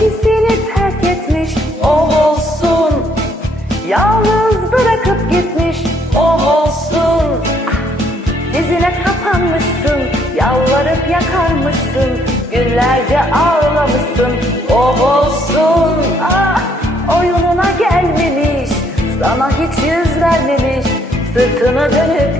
Sevgisini terk etmiş. Oh olsun. Yalnız bırakıp gitmiş. Oh olsun. Dizine kapanmışsın Yalvarıp yakarmışsın Günlerce ağlamışsın. Oh olsun. Ah, Oyununa gelmemiş Sana hiç yüz vermemiş Sırtını dönüp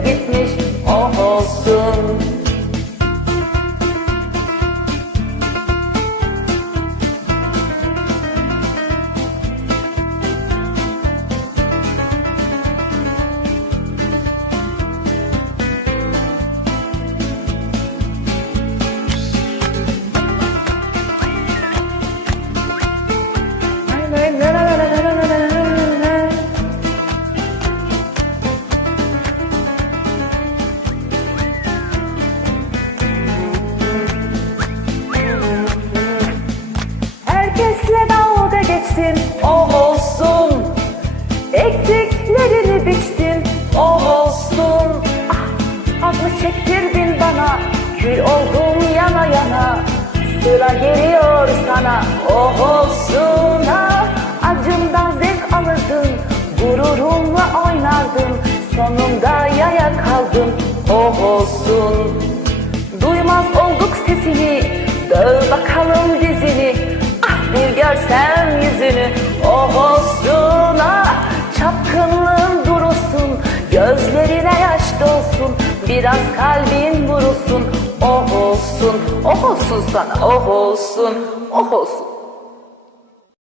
Ektiklerini biçtin Oh olsun ah, Aklı çektirdin bana? Kül oldum yana yana. Sıra geliyor sana Oh olsun ah, Acımdan zevk alırdın Gururumla oynardın. Sonunda yaya kaldın Oh olsun Duymaz olduk sesini Döv bakalım dizini. Ah bir görsem yüzünü dolsun Biraz kalbin vurulsun Oh olsun. Oh olsun sana Oh olsun Oh olsun